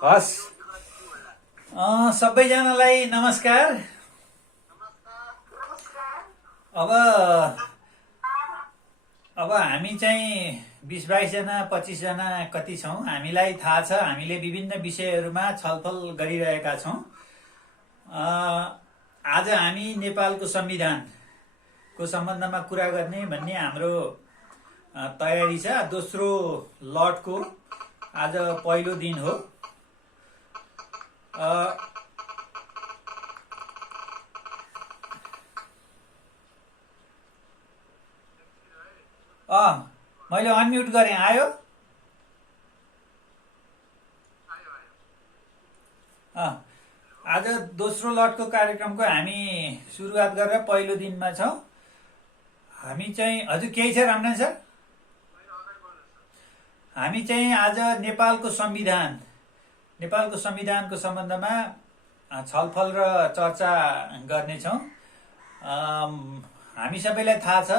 हस् सबैजनालाई नमस्कार। अब अब हामी चाहिँ 20-22 जना 25 जना कति छौँ हामीलाई थाहा छ। हामीले विभिन्न विषयहरूमा छलफल गरिरहेका छौँ। आज हामी नेपालको संविधानको सम्बन्धमा कुरा गर्ने भन्ने हाम्रो तयारी छ। दोस्रो लटको आज पहिलो दिन हो। मैले अनम्युट गरेँ, आयो? आज दोस्रो लटको कार्यक्रमको हामी सुरुवात गरेर पहिलो दिनमा छौँ। हामी चाहिँ हजुर केही छ रामनाथ सर? हामी चाहिँ आज नेपालको संविधानको सम्बन्धमा छलफल र चर्चा गर्नेछौँ। हामी सबैलाई थाहा छ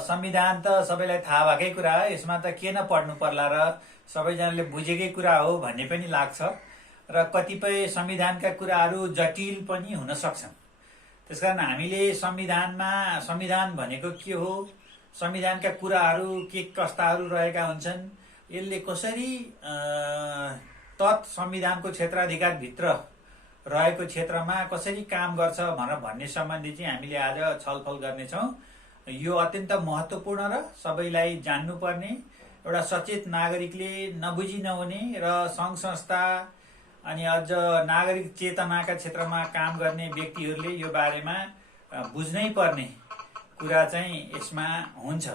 संविधान त सबैलाई थाहा भएकै कुरा हो। यसमा त के न पढ्नु पर्ला र सबैजनाले बुझेकै कुरा हो भन्ने पनि लाग्छ र कतिपय संविधानका कुराहरू जटिल पनि हुन सक्छन्। त्यसकारण हामीले संविधान भनेको के हो, संविधानका कुराहरू के कस्ताहरू रहेका हुन्छन्, यसले कसरी संविधानको क्षेत्राधिकारभित्र रहेको क्षेत्रमा कसरी काम गर्छ भनेर भन्ने सम्बन्धी चाहिँ हामीले आज छलफल गर्नेछौँ। यो अत्यन्त महत्त्वपूर्ण र सबैलाई जान्नुपर्ने, एउटा सचेत नागरिकले नबुझी नहुने र सङ्घ संस्था अनि अझ नागरिक चेतनाका क्षेत्रमा काम गर्ने व्यक्तिहरूले यो बारेमा बुझ्नै पर्ने कुरा चाहिँ यसमा हुन्छ।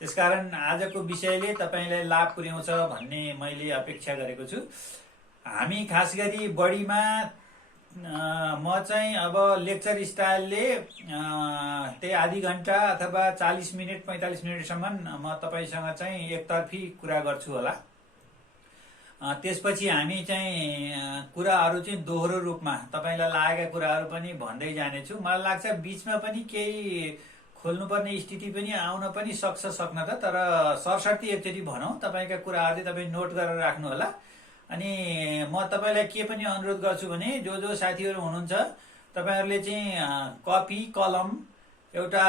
त्यसकारण आजको विषयले तपाईँलाई लाभ पुर्याउँछ भन्ने मैले अपेक्षा गरेको छु। हामी खास गरी बढीमा म चाहिँ अब लेक्चर स्टाइलले त्यही आधी घन्टा अथवा 40 मिनट 45 मिनटसम्म म तपाईँसँग चाहिँ एकतर्फी कुरा गर्छु होला। त्यसपछि हामी चाहिँ कुराहरू चाहिँ दोहोरो रूपमा तपाईँलाई लागेका कुराहरू पनि भन्दै जानेछु। मलाई लाग्छ बिचमा पनि केही खोल्नुपर्ने स्थिति पनि आउन पनि सक्न त, तर सरसर्ती एकचोटि भनौँ। तपाईँका कुराहरू तपाईँ नोट गरेर राख्नु होला। अनि म तपाईँलाई के पनि अनुरोध गर्छु भने जो साथीहरू हुनुहुन्छ तपाईँहरूले चाहिँ कपी कलम एउटा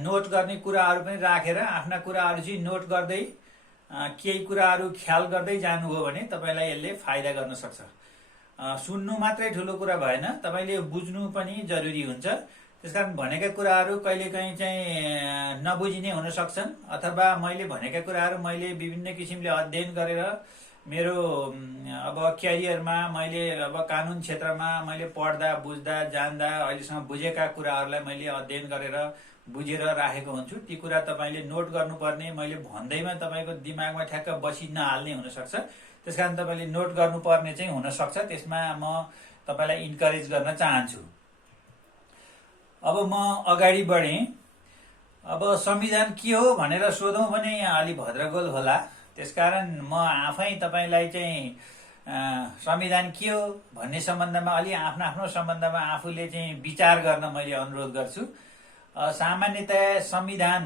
नोट गर्ने कुराहरू पनि राखेर आफ्ना कुराहरू चाहिँ नोट गर्दै केही कुराहरू ख्याल गर्दै जानुभयो भने तपाईँलाई यसले फाइदा गर्न सक्छ। सुन्नु मात्रै ठुलो कुरा भएन, तपाईँले बुझ्नु पनि जरुरी हुन्छ। त्यसकारण भनेका कुराहरू कहिलेकाहीँ चाहिँ नबुझिने हुन सक्छन्, अथवा मैले भनेका कुराहरू मैले विभिन्न किसिमले अध्ययन गरेर मेरो अब क्यारियरमा मैले अब कानुन क्षेत्रमा मैले पढ्दा बुझ्दा जान्दा अहिलेसम्म बुझेका कुराहरूलाई मैले अध्ययन गरेर बुझेर राखेको हुन्छु। ती कुरा तपाईँले नोट गर्नुपर्ने, मैले भन्दैमा तपाईँको दिमागमा ठ्याक्क बसी नहाल्ने हुनसक्छ। त्यसकारण तपाईँले नोट गर्नुपर्ने चाहिँ हुनसक्छ। त्यसमा म तपाईँलाई इन्करेज गर्न चाहन्छु। अब म अगाडि बढेँ। अब संविधान के हो भनेर सोधौँ भने यहाँ अलि भद्रगोल होला। त्यसकारण म आफै तपाईँलाई चाहिँ संविधान के हो भन्ने सम्बन्धमा अलि आफ्नो सम्बन्धमा आफूले चाहिँ विचार गर्न मैले अनुरोध गर्छु। सामान्यतया संविधान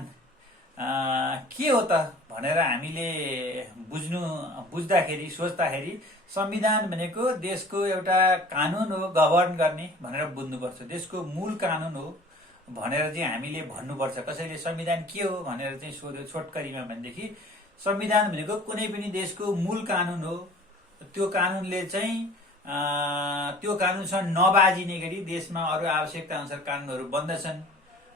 के हो त भनेर हामीले बुझ्दाखेरि सोच्दाखेरि संविधान भनेको देशको एउटा कानुन हो, गभर्न गर्ने भनेर बुझ्नुपर्छ। देशको मूल कानुन हो भनेर चाहिँ हामीले भन्नुपर्छ। कसैले संविधान के हो भनेर चाहिँ सोध्यो छोटकरीमा भनेदेखि संविधान भनेको कुनै पनि देशको मूल कानुन हो। त्यो कानुनले चाहिँ त्यो कानुनसँग नबाजिने गरी देशमा अरू आवश्यकता अनुसार कानुनहरू बन्दछन्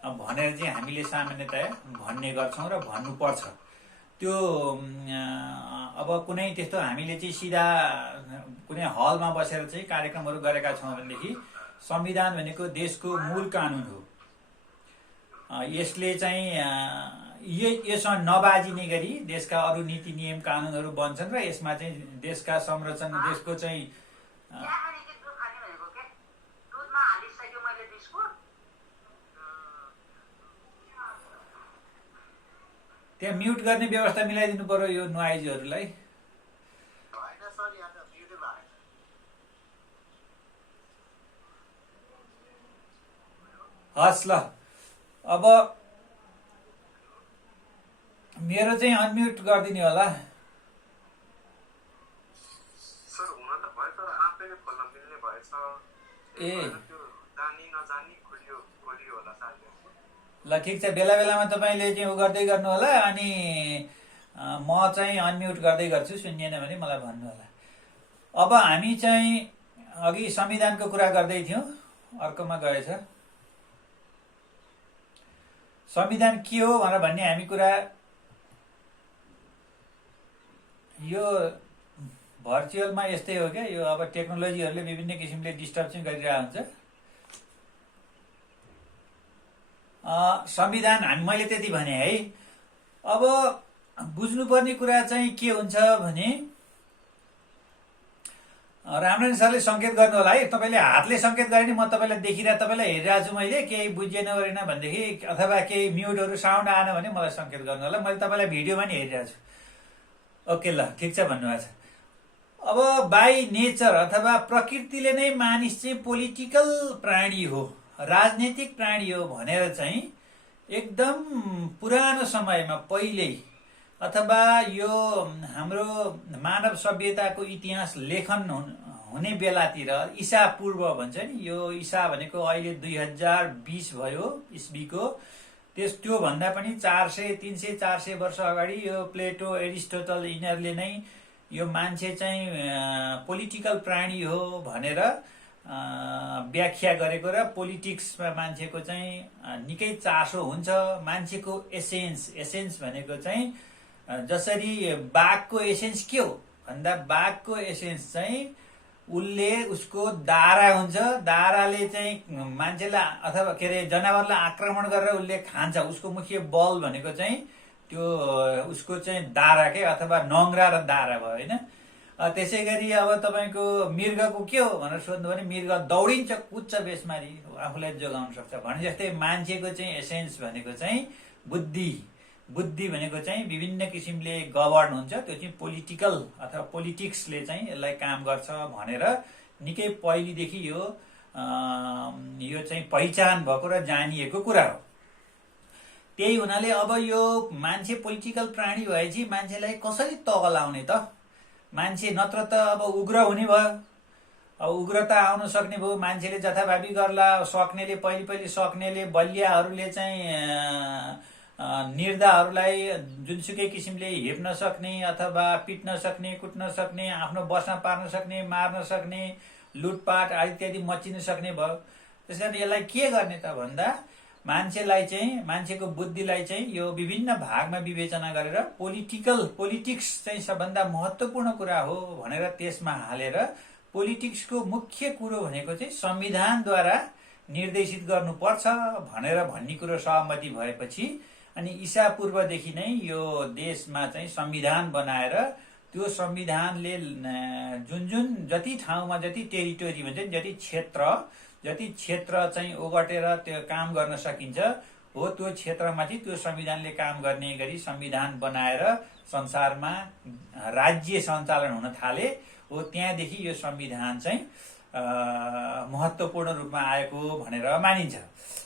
भनेर चाहिँ हामीले सामान्यतया भन्ने गर्छौँ र भन्नुपर्छ। त्यो अब कुनै त्यस्तो हामीले चाहिँ सिधा कुनै हलमा बसेर चाहिँ कार्यक्रमहरू गरेका छौँ भनेदेखि संविधान भनेको देशको मूल कानुन हो। यसले चाहिँ यसमा नबाजिने गरी देशका अरू नीति नियम कानुनहरू बन्छन् र यसमा चाहिँ देशका संरचना देशको चाहिँ त्यहाँ म्युट गर्ने व्यवस्था मिलाइदिनु पर्यो यो नोइजहरूलाई। हस् ल, अब मेरो चाहिँ अनम्युट गरिदिनु होला। नमिल्ने भएछ ए त्यो जानी नजानी खोलियो होला साथी ल ठिक छ बेला बेलामा तपाईँले चाहिँ उ गर्दै गर्नु होला अनि म चाहिँ अनम्युट गर्दै गर्छु सुनिएन भने मलाई भन्नु होला अब हामी चाहिँ अघि संविधानको कुरा गर्दै थियौँ अर्कोमा गएछ संविधान के हो भनेर भन्ने हामी कुरा यो भर्चुअलमा यस्तै हो क्या यो अब टेक्नोलोजीहरूले विभिन्न किसिमले डिस्टर्ब चाहिँ गरिरहेको हुन्छ संविधान मैले त्यति भने है अब बुझ्नुपर्ने कुरा चाहिँ के हुन्छ भने रामनारायण सरले सङ्केत गर्नु होला है तपाईँले हातले सङ्केत गरे नि म तपाईँलाई देखिरहेको तपाईँलाई हेरिरहेको छु मैले केही बुझिएन गरेन भनेदेखि अथवा केही म्युटहरू साउन्ड आएन भने मलाई सङ्केत गर्नु होला मैले तपाईँलाई भिडियोमा नि हेरिरहेको छु ओके ल ठिक छ भन्नुभएको छ अब बाई नेचर अथवा प्रकृतिले नै मानिस चाहिँ पोलिटिकल प्राणी हो राजनीतिक प्राणी हो भनेर चाहिँ एकदम पुरानो समयमा पहिल्यै अथवा यो हाम्रो मानव सभ्यताको इतिहास लेखन हुने बेलातिर ईसा पूर्व भन्छ नि यो ईसा भनेको अहिले 2020 भयो इस्वीको त्योभन्दा पनि 300-400 वर्ष अगाडि यो प्लेटो एरिस्टोटल यिनीहरूले नै यो मान्छे चाहिँ पोलिटिकल प्राणी हो भनेर व्याख्या गरेको र पोलिटिक्समा मान्छेको चाहिँ निकै चासो हुन्छ मान्छेको एसेन्स भनेको चाहिँ जसरी बाघको एसेन्स के हो भन्दा बाघको एसेन्स चाहिँ उसले उसको दारा हुन्छ दाराले चाहिँ मान्छेलाई अथवा के अरे जनावरलाई आक्रमण गरेर उसले खान्छ उसको मुख्य बल भनेको चाहिँ त्यो उसको चाहिँ दारा के अथवा नङ्ग्रा र दारा भयो होइन त्यसै गरी अब तपाईँको मृगको के हो भनेर सोध्नु भने मृग दौडिन्छ कुद्छ बेसमारी आफूलाई जोगाउन सक्छ भने जस्तै मान्छेको चाहिँ एसेन्स भनेको चाहिँ बुद्धि भनेको चाहिँ विभिन्न किसिमले गभर्न हुन्छ त्यो चाहिँ पोलिटिकल अथवा पोलिटिक्सले चाहिँ यसलाई काम गर्छ भनेर निकै पहिलेदेखि यो चाहिँ पहिचान भएको र जानिएको कुरा हो त्यही हुनाले अब यो मान्छे पोलिटिकल प्राणी भएपछि मान्छेलाई कसरी तग लाउने त मान्छे नत्र त अब उग्र हुने भयो अब उग्रता आउन सक्ने भयो मान्छेले जथाभावी गर्ला सक्नेले पहिले सक्नेले बलियाहरूले चाहिँ निर्धाहरूलाई जुनसुकै किसिमले हेप्न सक्ने अथवा पिट्न सक्ने कुट्न सक्ने आफ्नो बसमा पार्न सक्ने मार्न सक्ने लुटपाट इत्यादि मचिन सक्ने भयो त्यस कारण यसलाई के गर्ने त भन्दा मान्छेलाई चाहिँ मान्छेको बुद्धिलाई चाहिँ यो विभिन्न भागमा विवेचना गरेर पोलिटिक्स चाहिँ सबभन्दा महत्त्वपूर्ण कुरा हो भनेर त्यसमा हालेर पोलिटिक्सको मुख्य कुरो भनेको चाहिँ संविधानद्वारा निर्देशित गर्नुपर्छ भनेर भन्ने कुरो सहमति भएपछि अनि ईसा पूर्वदेखि नै यो देशमा चाहिँ संविधान बनाएर त्यो संविधानले जुन जति ठाउँमा जति टेरिटोरी भन्छ जति क्षेत्र चाहिँ ओगटेर त्यो काम गर्न सकिन्छ हो त्यो क्षेत्रमाथि त्यो संविधानले काम गर्ने गरी संविधान बनाएर संसारमा राज्य सञ्चालन हुन थाले हो त्यहाँदेखि यो संविधान चाहिँ महत्त्वपूर्ण रूपमा आएको भनेर मानिन्छ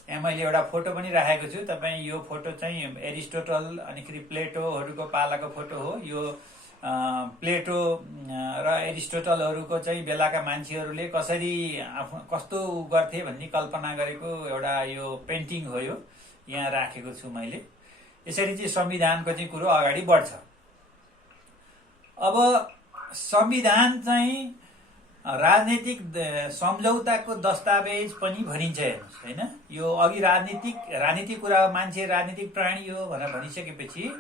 यहाँ मैले एउटा फोटो पनि राखेको छु तपाईँ यो फोटो चाहिँ एरिस्टोटल अनि प्लेटोहरूको पालाको फोटो हो यो प्लेटो र एरिस्टोटलहरूको चाहिँ बेलाका मान्छेहरूले कसरी कस्तो गर्थे भन्ने कल्पना गरेको एउटा यो पेन्टिङ हो यो यहाँ राखेको छु मैले यसरी चाहिँ संविधानको चाहिँ कुरो अगाडि बढ्छ अब संविधान चाहिँ राजनीतिक सम्झौताको दस्तावेज पनि भनिन्छ हेर्नुहोस् होइन यो अघि राजनीतिक कुरा मान्छे राजनीतिक प्राणी हो भनेर भनिसकेपछि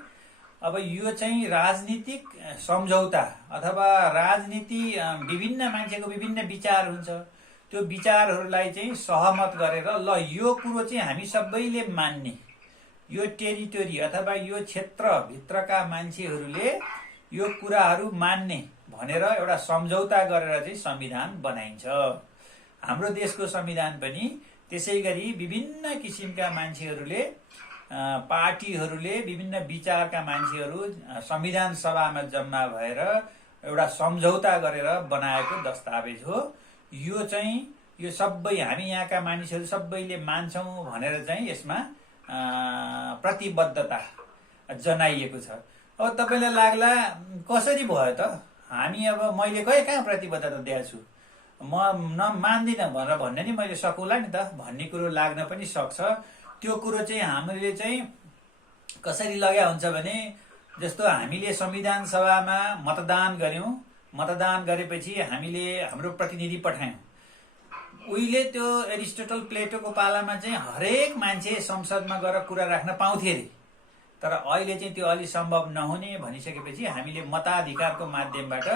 अब यो चाहिँ राजनीतिक सम्झौता अथवा राजनीति विभिन्न मान्छेको विभिन्न विचार हुन्छ त्यो विचारहरूलाई चाहिँ सहमत गरेर ल यो कुरो चाहिँ हामी सबैले मान्ने यो टेरिटोरी अथवा यो क्षेत्रभित्रका मान्छेहरूले यो कुराहरू मान्ने भनेर एउटा सम्झौता गरेर चाहिँ संविधान बनाइन्छ हाम्रो देशको संविधान पनि त्यसै गरी विभिन्न किसिमका मान्छेहरूले पार्टीहरूले विभिन्न विचारका मान्छेहरू संविधान सभामा जम्मा भएर एउटा सम्झौता गरेर बनाएको दस्तावेज हो यो चाहिँ यो सबै हामी यहाँका मानिसहरू सबैले मान्छौँ भनेर चाहिँ यसमा प्रतिबद्धता जनाइएको छ अब तपाईँलाई लाग्ला कसरी भयो त हामी अब मैले कहाँ प्रतिबद्धता दिएको छु म मान्दिनँ भनेर भन्ने नि मैले सकौँला नि त, भन्ने कुरो लाग्न पनि सक्छ। त्यो कुरो चाहिँ हामीले चाहिँ कसरी लग्या हुन्छ भने, जस्तो हामीले संविधान सभामा मतदान गऱ्यौँ, मतदान गरेपछि हामीले हाम्रो प्रतिनिधि पठायौँ। उहिले त्यो एरिस्टोटल प्लेटोको पालामा चाहिँ हरेक मान्छे संसदमा गएर कुरा राख्न पाउँथे अरे, तर अहिले चाहिँ त्यो अलि सम्भव नहुने भनिसकेपछि हामीले मताधिकारको माध्यमबाट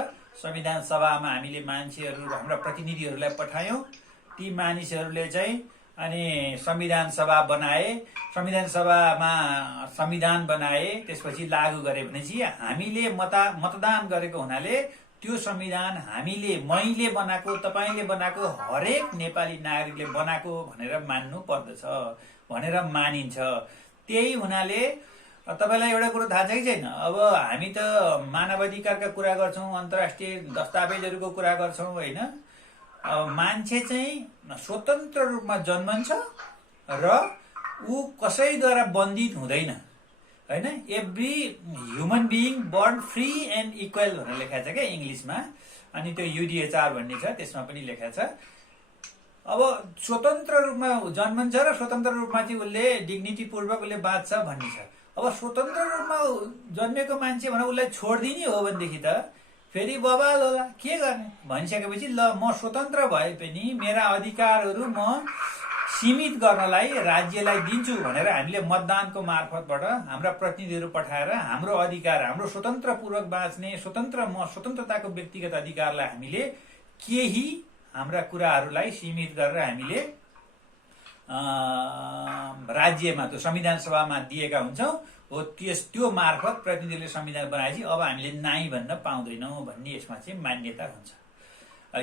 संविधान सभामा हामीले मान्छेहरू, हाम्रा प्रतिनिधिहरूलाई पठायौँ। ती मानिसहरूले चाहिँ अनि संविधान सभा बनाए, संविधान सभामा संविधान बनाए, त्यसपछि लागू गरे भनेपछि हामीले मतदान गरेको हुनाले त्यो संविधान हामीले, मैले बनाएको, तपाईँले बनाएको, हरेक नेपाली नागरिकले बनाएको भनेर मान्नु पर्दछ, भनेर मानिन्छ। त्यही हुनाले तपाईँलाई एउटा कुरो थाहा छ कि छैन, अब हामी त मानवाधिकारका कुरा गर्छौँ, अन्तर्राष्ट्रिय दस्तावेजहरूको कुरा गर्छौँ होइन। मान्छे चाहिँ स्वतन्त्र रूपमा जन्मन्छ र ऊ कसैद्वारा बन्धित हुँदैन होइन। Every human being burn free and equal भनेर लेखाएको छ क्या इङ्ग्लिसमा, अनि त्यो युडिएचआर भन्ने छ त्यसमा पनि लेखाएको छ। अब स्वतन्त्र रूपमा जन्मन्छ र स्वतन्त्र रूपमा चाहिँ उसले डिग्निटीपूर्वक उसले बाँच्छ भन्ने छ। अब स्वतन्त्र रूपमा जन्मेको मान्छे भने उसलाई छोडिदिने हो भनेदेखि त फेरि बवाल होला, के गर्ने भनिसकेपछि ल म स्वतन्त्र भए पनि मेरा अधिकारहरू म सीमित गर्नलाई राज्यलाई दिन्छु भनेर हामीले मतदानको मार्फतबाट हाम्रा प्रतिनिधिहरू पठाएर हाम्रो अधिकार, हाम्रो स्वतन्त्रपूर्वक बाँच्ने स्वतन्त्रताको व्यक्तिगत अधिकारलाई हामीले केही हाम्रा कुराहरूलाई सीमित गरेर हामीले राज्यमा त्यो संविधान सभामा दिएका हुन्छौँ। हो त्यो मार्फत प्रतिनिधिले संविधान बनाएपछि अब हामीले नाइ भन्न पाउँदैनौँ भन्ने यसमा चाहिँ मान्यता हुन्छ।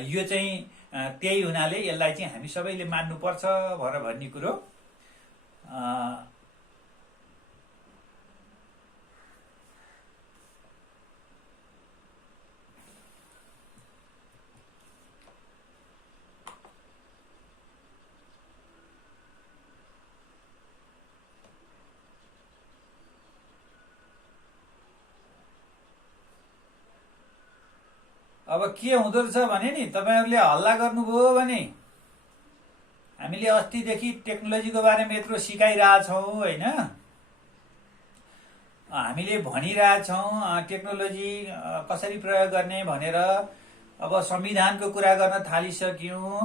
यो चाहिँ त्यही हुनाले यसलाई चाहिँ हामी सबैले मान्नुपर्छ भनेर भन्ने कुरो। अब के हुँदो रहेछ भने नि, तपाईँहरूले हल्ला गर्नुभयो भने हामीले अस्तिदेखि टेक्नोलोजीको बारेमा यत्रो सिकाइरहेछौँ होइन, हामीले भनिरहेछौँ टेक्नोलोजी कसरी प्रयोग गर्ने भनेर। अब संविधानको कुरा गर्न थालिसक्यौँ।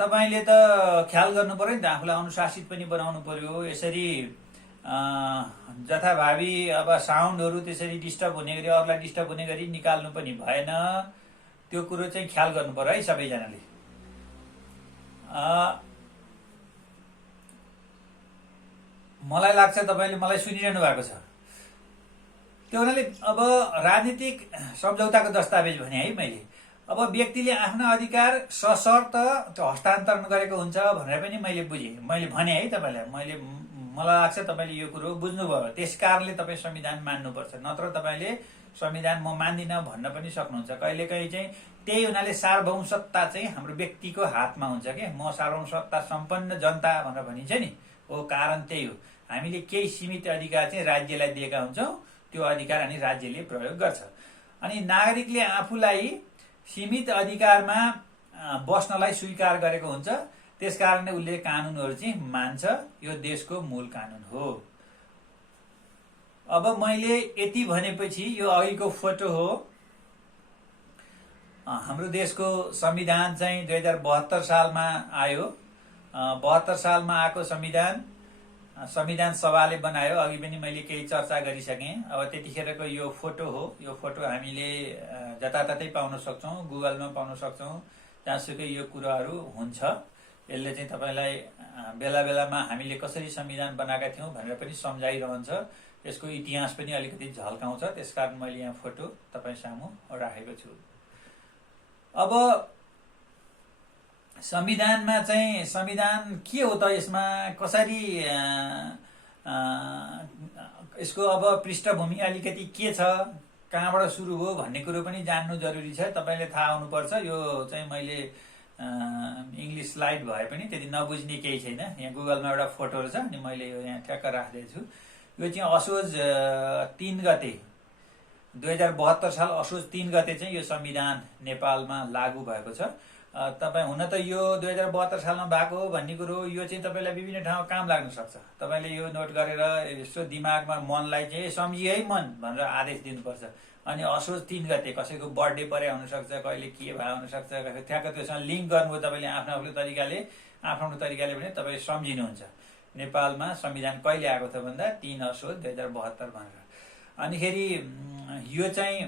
तपाईँले त ख्याल गर्नु पर्यो नि त, आफूलाई अनुशासित पनि बनाउनु पर्यो। यसरी जथाभावी अब साउन्डहरू त्यसरी डिस्टर्ब हुने गरी, अरूलाई डिस्टर्ब हुने गरी निकाल्नु पनि भएन। त्यो कुरो चाहिँ ख्याल गर्नु पर्यो है सबैजनाले। मलाई लाग्छ तपाईँले मलाई सुनिरहनु भएको छ। त्यो हुनाले अब राजनीतिक सम्झौताको दस्तावेज भने है मैले, अब व्यक्तिले आफ्ना अधिकार सशर्त त्यो हस्तान्तरण गरेको हुन्छ भनेर पनि मैले बुझेँ, मैले भने है तपाईँलाई। मलाई लाग्छ तपाईँले यो कुरो बुझ्नुभयो, त्यस कारणले तपाईँ संविधान मान्नुपर्छ। नत्र तपाईँले संविधान म मान्दिनँ भन्न पनि सक्नुहुन्छ। कहिलेकाहीँ चाहिँ त्यही हुनाले सार्वभौम सत्ता चाहिँ हाम्रो व्यक्तिको हातमा हुन्छ कि, म सार्वभौम सत्ता सम्पन्न जनता भनेर भनिन्छ नि, हो कारण त्यही हो। हामीले केही सीमित अधिकार चाहिँ राज्यलाई दिएका हुन्छौँ, त्यो अधिकार अनि राज्यले प्रयोग गर्छ। अनि नागरिकले आफूलाई सीमित अधिकारमा बस्नलाई स्वीकार गरेको हुन्छ, त्यस कारणले उसले कानुनहरू चाहिँ मान्छ। यो देशको मूल कानुन हो। अब मैले यति भनेपछि यो अघिको फोटो हो। हाम्रो देशको संविधान चाहिँ 2072 सालमा आयो। 72 सालमा आएको संविधान सभाले बनायो। अघि पनि मैले केही चर्चा गरिसकेँ। अब त्यतिखेरको यो फोटो हो। यो फोटो हामीले जताततै पाउन सक्छौँ, गुगलमा पाउन सक्छौँ, जहाँसुकै यो कुराहरू हुन्छ। यसले चाहिँ तपाईँलाई बेला बेलामा हामीले कसरी संविधान बनाएका थियौँ भनेर पनि सम्झाइरहन्छ। यसको इतिहास पनि अलिकति झल्काउँछ, त्यसकारण मैले यहाँ फोटो तपाईँ सामु राखेको छु। अब संविधानमा चाहिँ संविधान के हो त, यसमा कसरी यसको अब पृष्ठभूमि अलिकति के छ, कहाँबाट सुरु हो भन्ने कुरो पनि जान्नु जरुरी छ। तपाईँले थाहा हुनुपर्छ। यो चाहिँ मैले इङ्ग्लिस स्लाइड भए पनि त्यति नबुझ्ने केही छैन। यहाँ गुगलमा एउटा फोटो छ अनि मैले यो यहाँ ट्याक्क राख्दैछु। यो चाहिँ असोज 3 गते 2072 साल असोज 3 गते चाहिँ यो संविधान नेपालमा लागू भएको छ। तपाईँ हुन त यो 2072 सालमा भएको हो भन्ने कुरो यो चाहिँ तपाईँलाई विभिन्न ठाउँमा काम लाग्न सक्छ। तपाईँले यो नोट गरेर यसो दिमागमा मनलाई चाहिँ सम्झिए है मन भनेर आदेश दिनुपर्छ। अनि असोज 3 गते कसैको बर्थडे परे हुनसक्छ, कहिले के भए हुनसक्छ, ठ्याक्क त्योसँग लिङ्क गर्नुभयो तपाईँले आफ्नो आफ्नो तरिकाले पनि तपाईँ सम्झिनुहुन्छ नेपालमा संविधान कहिले आएको छ भन्दा 3 असोज 2072 भनेर। अनिखेरि यो चाहिँ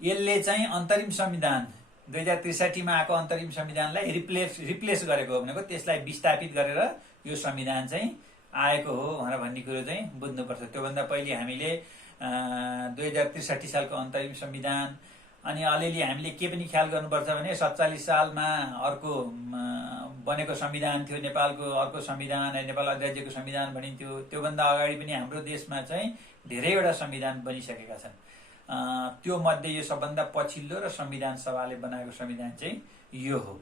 यसले चाहिँ अन्तरिम संविधान 2063 मा आएको अन्तरिम संविधानलाई रिप्लेस गरेको हो भनेको त्यसलाई विस्थापित गरेर यो संविधान चाहिँ आएको हो भनेर भन्ने कुरो चाहिँ बुझ्नुपर्छ। त्योभन्दा पहिले हामीले 2063 सालको अन्तरिम संविधान अनि अलिअलि हामीले के पनि ख्याल गर्नुपर्छ भने 47 सालमा अर्को बनेको संविधान थियो नेपालको, अर्को संविधान नेपाल अधिराज्यको संविधान भनिन्थ्यो। त्योभन्दा अगाडि पनि हाम्रो देशमा चाहिँ धेरैवटा संविधान बनिसकेका छन्। त्यो मध्ये यो सबभन्दा पछिल्लो र संविधान सभाले बनाएको संविधान चाहिँ यो हो।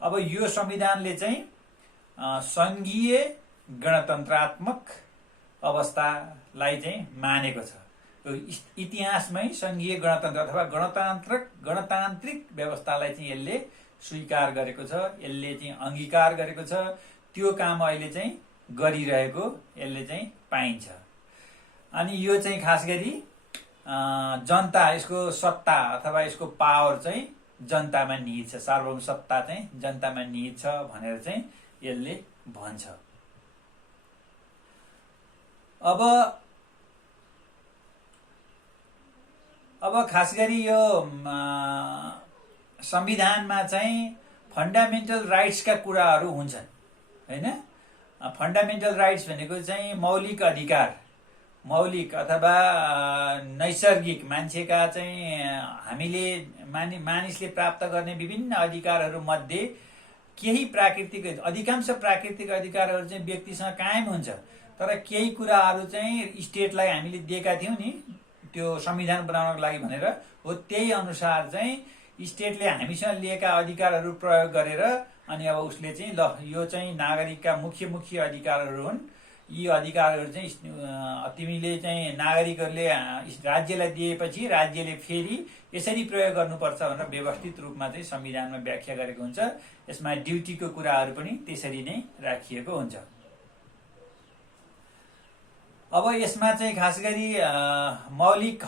अब यो संविधानले चाहिँ संघीय गणतन्त्रात्मक अवस्थालाई चाहिँ मानेको छ। इतिहासमै संघीय गणतन्त्र अथवा गणतान्त्रिक व्यवस्थालाई चाहिँ यसले स्वीकार गरेको छ, यसले चाहिँ अंगीकार गरेको छ। त्यो काम अहिले चाहिँ गरिरहेको यसले चाहिँ पाइन्छ। अनि यो चाहिँ खास गरी जनता, यसको सत्ता अथवा यसको पावर चाहिँ जनतामा निहित छ, सार्वभौम सत्ता चाहिँ जनतामा निहित छ भनेर चाहिँ यसले भन्छ। अब खास गरी यो संविधानमा चाहिँ फन्डामेन्टल राइट्सका कुराहरू हुन्छन् हैन। फन्डामेन्टल राइट्स भनेको चाहिँ मौलिक अधिकार, मौलिक अथवा नैसर्गिक मान्छेका चाहिँ हामीले मानिसले प्राप्त गर्ने विभिन्न अधिकारहरू मध्ये केही प्राकृतिक, अधिकांश प्राकृतिक अधिकारहरू चाहिँ व्यक्तिसँग कायम हुन्छ, तर केही कुराहरू चाहिँ स्टेटलाई हामीले दिएका थियौँ नि त्यो संविधान बनाउनको लागि भनेर हो। त्यही अनुसार चाहिँ स्टेटले हामीसँग लिएका अधिकारहरू प्रयोग गरेर अनि अब उसले चाहिँ ल यो चाहिँ नागरिकका मुख्य अधिकारहरू हुन्, यी अधिकारहरू चाहिँ तिमीले चाहिँ नागरिकहरूले राज्यलाई दिएपछि राज्यले फेरि यसरी प्रयोग गर्नुपर्छ भनेर व्यवस्थित रूपमा चाहिँ संविधानमा व्याख्या गरेको हुन्छ। यसमा ड्युटीको कुराहरू पनि त्यसरी नै राखिएको हुन्छ। अब यसमा चाहिँ खास गरी मौलिक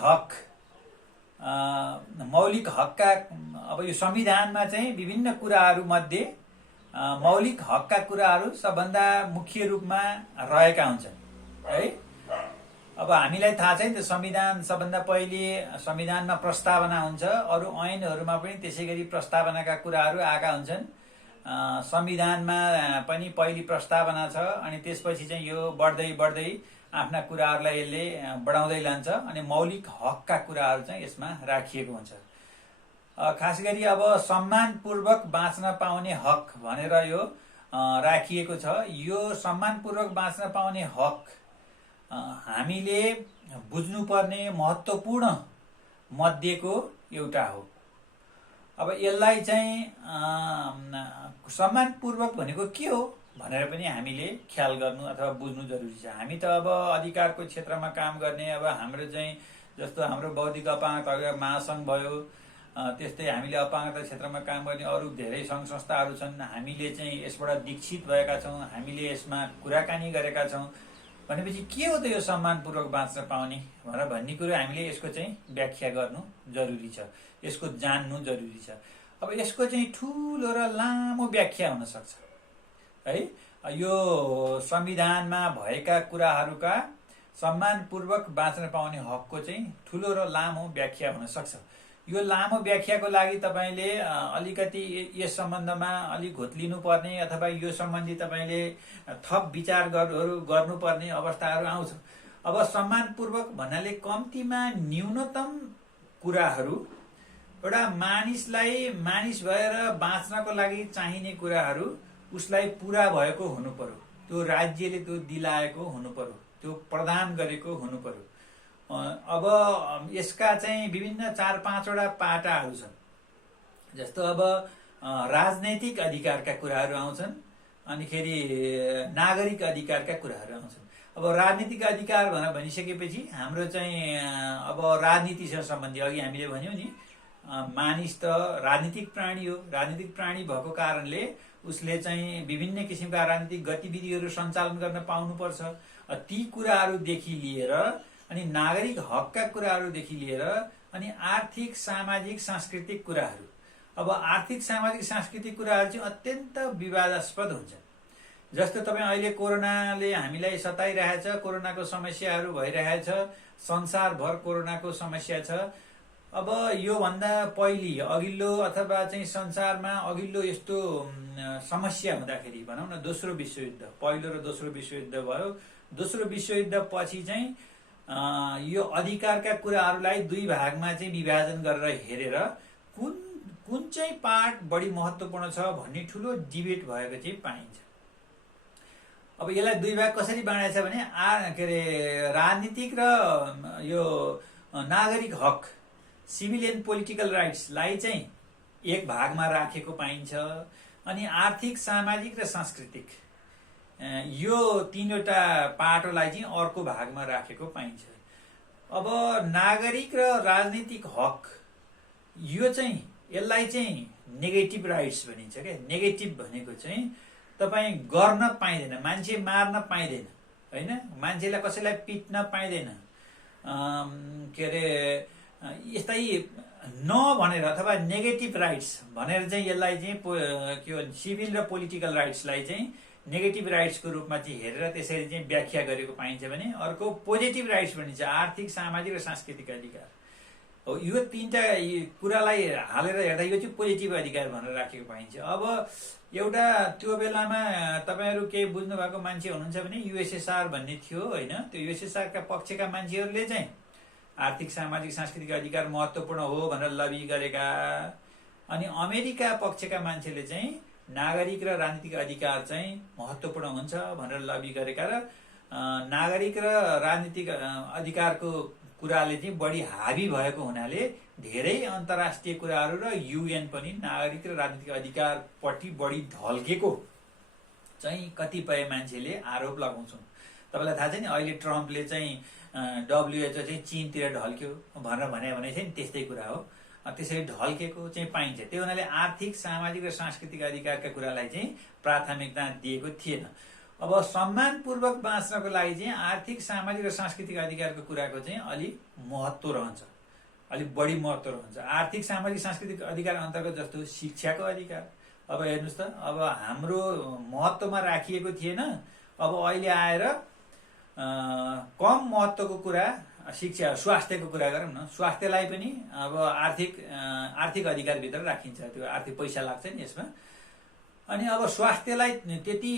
हकका अब यो संविधानमा चाहिँ विभिन्न कुराहरू मध्ये मौलिक हकका कुराहरू सबभन्दा मुख्य रूपमा रहेका हुन्छन् है। अब हामीलाई थाहा छ नि त संविधान सबभन्दा पहिले संविधानमा प्रस्तावना हुन्छ, अरू ऐनहरूमा पनि त्यसै गरी प्रस्तावनाका कुराहरू आएका हुन्छन्। संविधानमा पनि पहिली प्रस्तावना छ अनि त्यसपछि चाहिँ यो बढ्दै आफ्ना कुराहरूलाई यसले बढाउँदै लान्छ अनि मौलिक हकका कुराहरू चाहिँ यसमा राखिएको हुन्छ। खास गरी अब सम्मानपूर्वक बाँच्न पाउने हक भनेर यो राखिएको छ। यो सम्मानपूर्वक बाँच्न पाउने हक हामीले बुझ्नुपर्ने महत्त्वपूर्ण मध्येको एउटा हो। अब यसलाई चाहिँ सम्मानपूर्वक भनेको के हो भनेर पनि हामीले ख्याल गर्नु अथवा बुझ्नु जरुरी छ। हामी त अब अधिकारको क्षेत्रमा काम गर्ने, अब हाम्रो चाहिँ जस्तो हाम्रो बौद्धिक अपाङ्गता महासंघ भयो, त्यस्तै हामीले अपाङ्गता क्षेत्रमा काम गर्ने अरू धेरै सङ्घ संस्थाहरू छन्। हामीले चाहिँ यसबाट दीक्षित भएका छौँ, हामीले यसमा कुराकानी गरेका छौँ। भनेपछि के हो त यो सम्मानपूर्वक बाँच्न पाउने भनेर भन्ने कुरो हामीले यसको चाहिँ व्याख्या गर्नु जरुरी छ, यसको जान्नु जरुरी छ। अब यसको चाहिँ ठुलो र लामो व्याख्या हुन सक्छ है। यो संविधानमा भएका कुराहरूका सम्मानपूर्वक बाँच्न पाउने हकको चाहिँ ठुलो र लामो व्याख्या हुन सक्छ। यो लामो व्याख्याको लागि तपाईँले अलिकति यस सम्बन्धमा अलिक घोत्लिनु पर्ने अथवा यो सम्बन्धी तपाईँले थप विचारहरू गर्नुपर्ने अवस्थाहरू आउँछ। अब सम्मानपूर्वक भन्नाले कम्तीमा न्यूनतम कुराहरू एउटा मानिसलाई मानिस भएर बाँच्नको लागि चाहिने कुराहरू उसलाई पूरा भएको हुनु पर्यो, त्यो राज्यले त्यो दिलाएको हुनु पर्यो, त्यो प्रदान गरेको हुनु पर्यो। अब यसका चाहिँ विभिन्न 4-5वटा पाटाहरू छन्। जस्तो अब राजनैतिक अधिकारका कुराहरू आउँछन्, अनिखेरि नागरिक अधिकारका कुराहरू आउँछन्। अब राजनीतिक अधिकार भनेर भनिसकेपछि हाम्रो चाहिँ अब राजनीतिसँग सम्बन्धी अघि हामीले भन्यौँ नि, मानिस त राजनीतिक प्राणी हो। राजनीतिक प्राणी भएको कारणले उसले चाहिँ विभिन्न किसिमका राजनीतिक गतिविधिहरू सञ्चालन गर्न पाउनुपर्छ। ती कुराहरूदेखि लिएर अनि नागरिक हकका कुराहरूदेखि लिएर अनि आर्थिक सामाजिक सांस्कृतिक कुराहरू, अब आर्थिक सामाजिक सांस्कृतिक कुराहरू चाहिँ अत्यन्त विवादास्पद हुन्छ। जस्तो तपाईँ अहिले कोरोनाले हामीलाई सताइरहेछ, कोरोनाको समस्याहरू भइरहेछ, संसारभर कोरोनाको समस्या छ। अब योभन्दा पहिले अघिल्लो अथवा चाहिँ संसारमा अघिल्लो यस्तो समस्या हुँदाखेरि भनौँ न दोस्रो विश्वयुद्ध, पहिलो र दोस्रो विश्वयुद्ध भयो। दोस्रो विश्वयुद्ध पछि चाहिँ यो अधिकारका कुराहरूलाई दुई भागमा चाहिँ विभाजन गरेर हेरेर कुन चाहिँ पार्ट बढी महत्त्वपूर्ण छ भन्ने ठुलो डिबेट भएको चाहिँ पाइन्छ। अब यसलाई दुई भाग कसरी बाँडेछ भने के अरे राजनीतिक र यो नागरिक हक, सिभिल एन्ड पोलिटिकल राइट्सलाई चाहिँ एक भागमा राखेको पाइन्छ, अनि आर्थिक सामाजिक र सांस्कृतिक यो तीनवटा पाटोलाई चाहिँ अर्को भागमा राखेको पाइन्छ। अब नागरिक र राजनीतिक हक यो चाहिँ यसलाई चाहिँ नेगेटिभ राइट्स भनिन्छ क्या। नेगेटिभ भनेको चाहिँ तपाईँ गर्न पाइँदैन, मान्छे मार्न पाइँदैन, होइन, मान्छेलाई कसैलाई पिट्न पाइँदैन, के अरे यस्तै नभनेर अथवा नेगेटिभ राइट्स भनेर चाहिँ यसलाई चाहिँ के भन्छ सिभिल र पोलिटिकल राइट्सलाई चाहिँ नेगेटिभ राइट्सको रूपमा चाहिँ हेरेर त्यसरी चाहिँ व्याख्या गरेको पाइन्छ भने अर्को पोजिटिभ राइट्स भनिन्छ आर्थिक सामाजिक र सांस्कृतिक अधिकार। हो, यो तीनटा कुरालाई हालेर हेर्दा यो चाहिँ पोजिटिभ अधिकार भनेर राखेको पाइन्छ। अब एउटा त्यो बेलामा तपाईँहरू केही बुझ्नु भएको मान्छे हुनुहुन्छ भने युएसएसआर भन्ने थियो, होइन, त्यो युएसएसआरका पक्षका मान्छेहरूले चाहिँ आर्थिक सामाजिक सांस्कृतिक अधिकार महत्त्वपूर्ण हो भनेर लबी गरेका, अनि अमेरिका पक्षका मान्छेले चाहिँ नागरिक र राजनीतिक अधिकार चाहिँ महत्त्वपूर्ण हुन्छ भनेर लबी गरेका र नागरिक र राजनीतिक अधिकारको कुराले चाहिँ बढी हावी भएको हुनाले धेरै अन्तर्राष्ट्रिय कुराहरू र युएन पनि नागरिक र राजनीतिक अधिकारपट्टि बढी ढल्केको चाहिँ कतिपय मान्छेले आरोप लगाउँछन्। तपाईँलाई थाहा छ नि अहिले ट्रम्पले चाहिँ WHO चाहिँ चीनतिर ढल्क्यो भनेर भने चाहिँ त्यस्तै कुरा हो। त्यसरी ढल्केको चाहिँ पाइन्छ। त्यो हुनाले आर्थिक सामाजिक र सांस्कृतिक अधिकारका कुरालाई चाहिँ प्राथमिकता दिएको थिएन। अब सम्मानपूर्वक बाँच्नको लागि चाहिँ आर्थिक सामाजिक र सांस्कृतिक अधिकारको कुराको चाहिँ अलिक महत्त्व रहन्छ, अलिक बढी महत्त्व रहन्छ। आर्थिक सामाजिक सांस्कृतिक अधिकार अन्तर्गत जस्तो शिक्षाको अधिकार, अब हेर्नुहोस् त, अब हाम्रो महत्त्वमा राखिएको थिएन, अब अहिले आएर कम महत्त्वको कुरा शिक्षा स्वास्थ्यको कुरा गरौँ न, स्वास्थ्यलाई पनि अब आर्थिक अधिकारभित्र राखिन्छ। त्यो आर्थिक पैसा लाग्छ नि यसमा, अनि अब स्वास्थ्यलाई त्यति